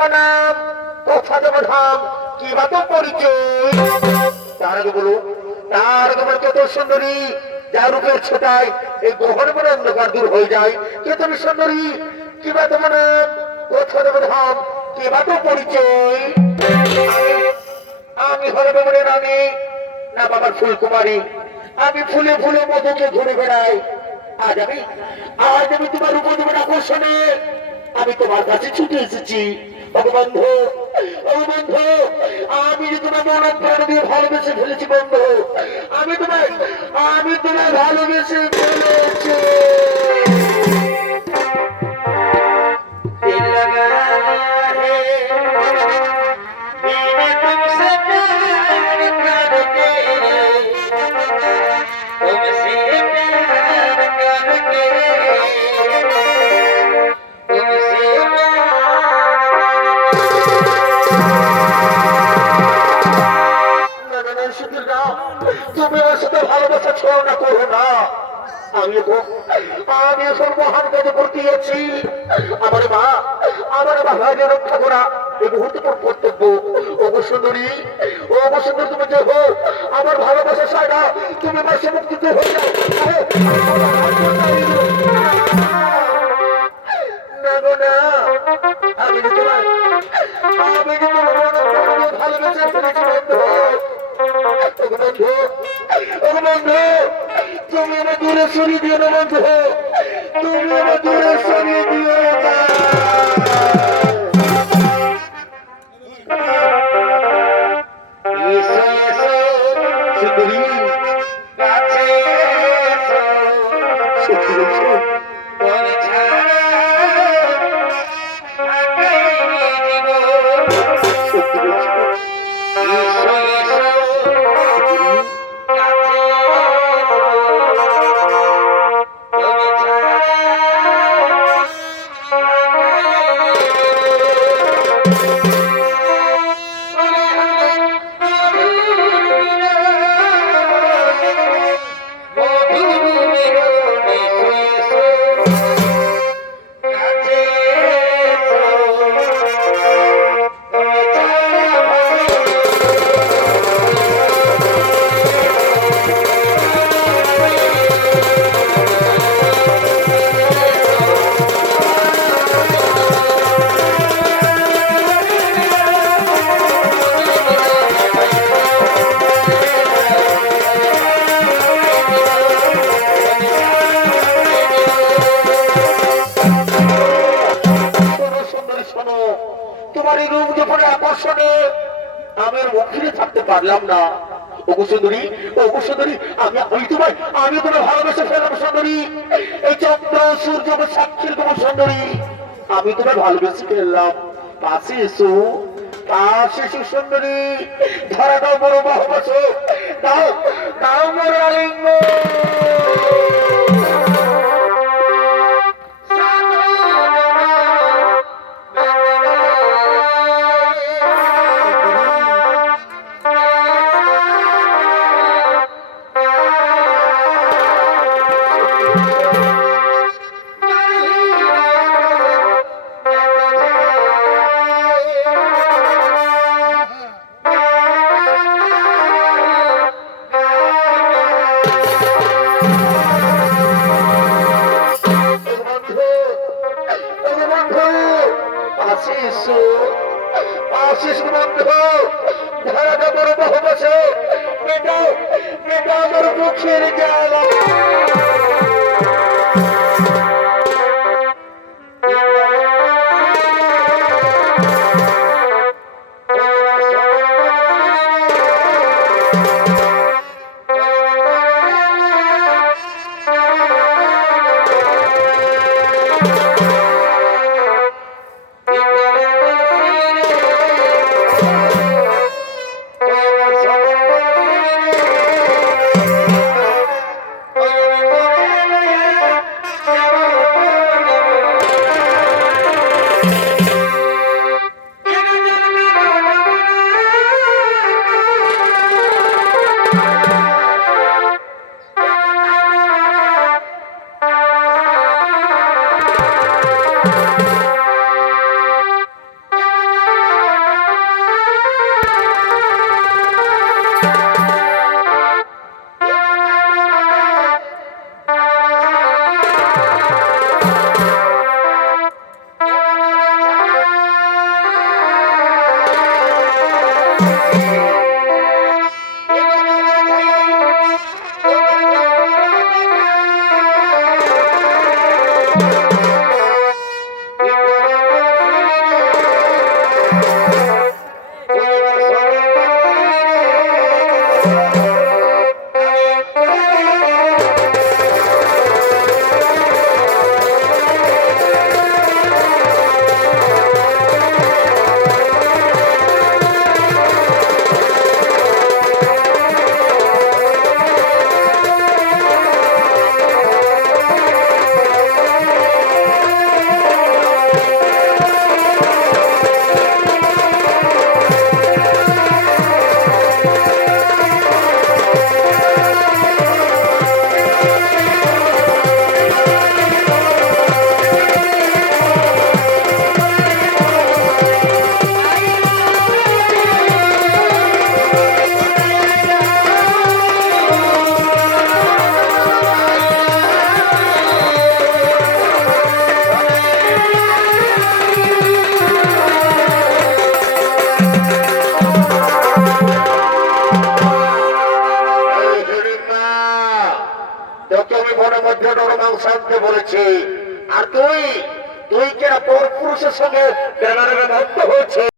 তোমার নাম, কোথা তোমার ধাম, কি বা তো পরিচয়? তার আগে বলো, তার আগে বলো কত সুন্দরী, যার রূপের ছোটায় এই গহন মনে অন্ধকার দূর হয়ে যায়। কে তুমি সুন্দরী, কি বা তোমার নাম, কোথা তোমার ধাম, কি বা তো পরিচয়? আমি হরে ভবনের রানী, না বাবার ফুলকুমারী। আমি ফুলে ফুলে মধুকে ঘুরে বেড়াই। আজ আমি তোমার উপদেবের আকর্ষণে আমি তোমার কাছে ছুটে এসেছি। বন্ধু, ও বন্ধু, আমি যে তোমার মন প্রাণ দিয়ে ভালোবেসে ফেলেছি বন্ধু। আমি তোমায় ভালোবেসে ফেলেছি। दिल लगा है मैंने तुमसे प्यार करके, तुमसे प्यार करके, तुमसे তুমি ওর সাথে ভালোবাসা ছোড়ো না, করো না। আমি এখন মহান কাজে করতে যাচ্ছি। আমার মা ভাইকে রক্ষা করা এই মুহূর্তে তোর কর্তব্য। ও সুন্দরী, ও সুন্দর, তুমি যে হো আমার ভালোবাসা চাই না, তুমি আমার মুক্তিতে হয়ে যাও। না গো না, আমি যে তোমার ভালোবেসে ফেলেছি বন্ধু। বন্ধু, তুমি আমার দূরে সরিয়ে দিও না বন্ধু, তুমি আমার দূরে সরিয়ে দিও না। এসো এসো সুন্দরী, কাছে এসো, সত্যি বলছো? তোমার ছাড়া থাকাই জীবন, সত্যি বলছো? এসো এসো কাছে এসো, তুমি ছাড়া তোমার এই রূপ দুপুরে আকর্ষণে আমি মুখিয়ে থাকতে পারলাম না। ওগো সুন্দরী, ওগো সুন্দরী, আমি তোমায় ভালোবেসে ফেললাম সুন্দরী। এই চন্দ্র সূর্য সাক্ষীর তোমার সুন্দরী, আমি তোমায় ভালোবেসে ফেললাম। পাশে এসো, পাশে এসো সুন্দরী, ধরা দাও বড় ভালোবাসো, দাও দাও বড় আলিঙ্গ। মুখের জ্বালা তোকে আমি মনের মধ্যে নরমাংস আনতে বলেছি। আর তুই তুই কেনা পর পুরুষের সঙ্গে বেড়ানোর মত হয়েছে।